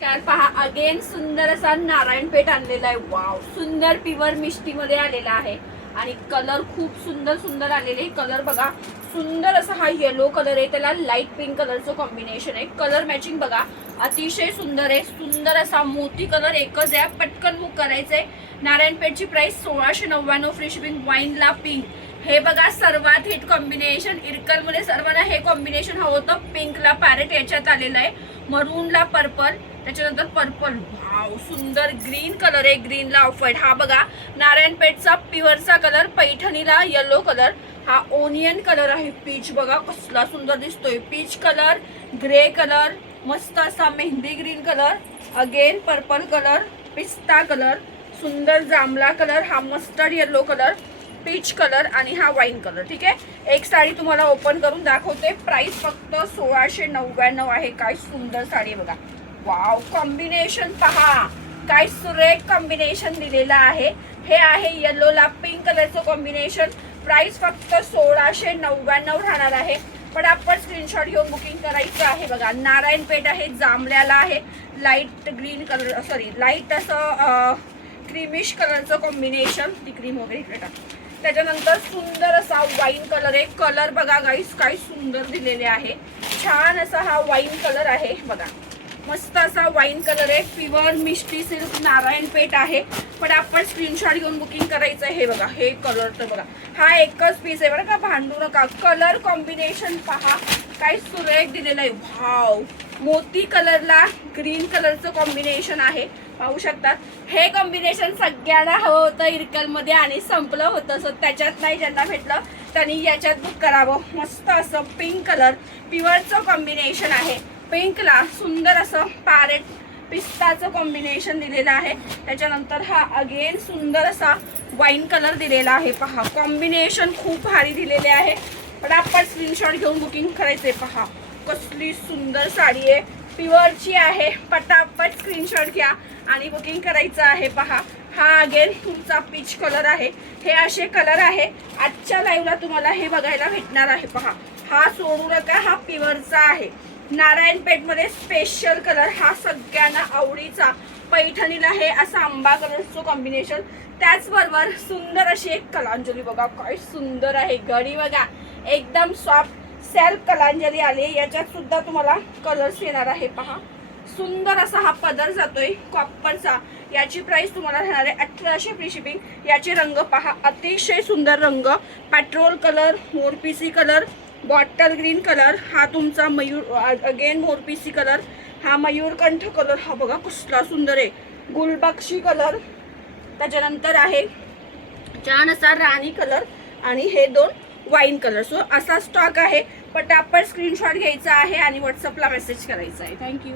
पहा अगेन सुंदर असा नारायणपेठ आणलेला आहे। वाव, सुंदर प्युअर मिष्टी मध्ये आलेला आहे आणि कलर खूप सुंदर सुंदर आलेले। कलर बघा, सुंदर असा हा येलो कलर आहे, त्याला लाईट पिंक कलरचं कॉम्बिनेशन आहे। कलर मॅचिंग बघा अतिशय सुंदर आहे। सुंदर असा मोती कलर एकच आहे, पटकन बुक करायचंय। नारायणपेठची प्राइस 1699, फ्री शिपिंग। वाईनला पिंक, हे बघा सर्वात हिट कॉम्बिनेशन। इरकल मध्ये सर्वांना हे कॉम्बिनेशन हवं होतं। पिंकला पॅरेट याच्यात आलेलं आहे, मरूनला पर्पल, त्याच्यानंतर पर्पल, वाव सुंदर ग्रीन कलर आहे, ग्रीनला ऑफ व्हाईट। हा बघा नारायणपेठचा प्युअरचा कलर, पैठणीला येलो कलर, हा ओनियन कलर आहे। पीच बघा कसला सुंदर दिसतोय, पीच कलर, ग्रे कलर, मस्त असा mehndi green colour, again purple colour, पिस्ता कलर, सुंदर जांभळा कलर, हा mustard yellow colour, peach colour आणि हा वाईन कलर। ठीक आहे, एक साडी तुम्हाला ओपन करून दाखवते। प्राइस फक्त 1699 आहे। काय सुंदर साडी आहे बघा, वाव कॉम्बिनेशन पहा, काय सुरेख कॉम्बिनेशन दिलेलं आहे। हे आहे येलोला पिंक कलरचं कॉम्बिनेशन। प्राइस फक्त 1699 राहणार आहे। पण आपण स्क्रीनशॉट घेऊन बुकिंग करायचं आहे। बघा नारायणपेठ आहे, जांभळ्याला आहे, light green colour, sorry light असं क्रीमिश कलरचं कॉम्बिनेशन, ती क्रीम वगैरे इकडे टाक। त्याच्यानंतर सुंदर असा वाईन कलर आहे। कलर बघा गाईस काय सुंदर दिलेले आहे, छान असा हा वाईन कलर आहे बघा, मस्त असा वाईन कलर आहे। प्युअर मिष्टी सिल्क नारायणपेठ आहे, पण आपण स्क्रीनशॉट घेऊन बुकिंग करायचं आहे। हे बघा हे कलर तर बघा, हा एकच पीस आहे बरं का, भांडू नका। कलर कॉम्बिनेशन पहा काय सुरेख दिलेलं आहे। वाव, मोती कलरला ग्रीन कलरचं कॉम्बिनेशन आहे, पाहू शकतात। हे कॉम्बिनेशन सगळ्यांना हवं होतं इरकल मध्ये आणि संपलं होतं, सो त्याच्यात नाही ज्यांना भेटलं त्यांनी याच्यात बुक करावं। मस्त असं पिंक कलर, प्युअरचं कॉम्बिनेशन आहे। पिंकला सुंदर असं पॅरेट पिस्ताचं कॉम्बिनेशन दिलेलं आहे। त्याच्यानंतर हा अगेन सुंदर असा वाईन कलर दिलेला आहे। पहा कॉम्बिनेशन खूप भारी दिलेले आहे, पण आपण स्क्रीनशॉट घेऊन बुकिंग करायचे। पहा कसली सुंदर साडी आहे, प्युअरची आहे। पटापट स्क्रीनशॉट घ्या आणि बुकिंग करायचं आहे। पहा हा अगेन तुमचा पीच कलर आहे। हे असे कलर आहे, आजच्या लाईव्हला तुम्हाला हे बघायला भेटणार आहे। पहा हा सोडू नका, हा प्युअरचा आहे। नारायणपेठ मध्ये स्पेशल कलर, हा सगळ्यांना आवडीचा। पैठणीला हे असा आंबा कलरचं कॉम्बिनेशन, त्याचबरोबर सुंदर अशी एक कलांजली बघा काय सुंदर आहे। घडी बघा एकदम सॉफ्ट सेल्फ कलांजली आली, याच्यात सुद्धा तुम्हाला कलर्स येणार आहे। पहा सुंदर असा हा पदर जातोय कॉपरचा। याची प्राइस तुम्हाला राहणार आहे 1800, फ्री शिपिंग। याचे रंग पहा अतिशय सुंदर रंग, पेट्रोल कलर, मोरपिसी कलर, बॉटल ग्रीन कलर, हा तुमचा मयूर अगेन मोरपिसी कलर, हा मयूरकंठ कलर, हा बघा कसला सुंदर आहे, गुलबक्षी कलर, त्याच्यानंतर आहे छान असा राणी कलर आणि हे दोन वाईन कलर। सो असा स्टॉक आहे, पटापट स्क्रीनशॉट घ्यायचा आहे आणि व्हॉट्सअपला मेसेज करायचा आहे। थँक्यू।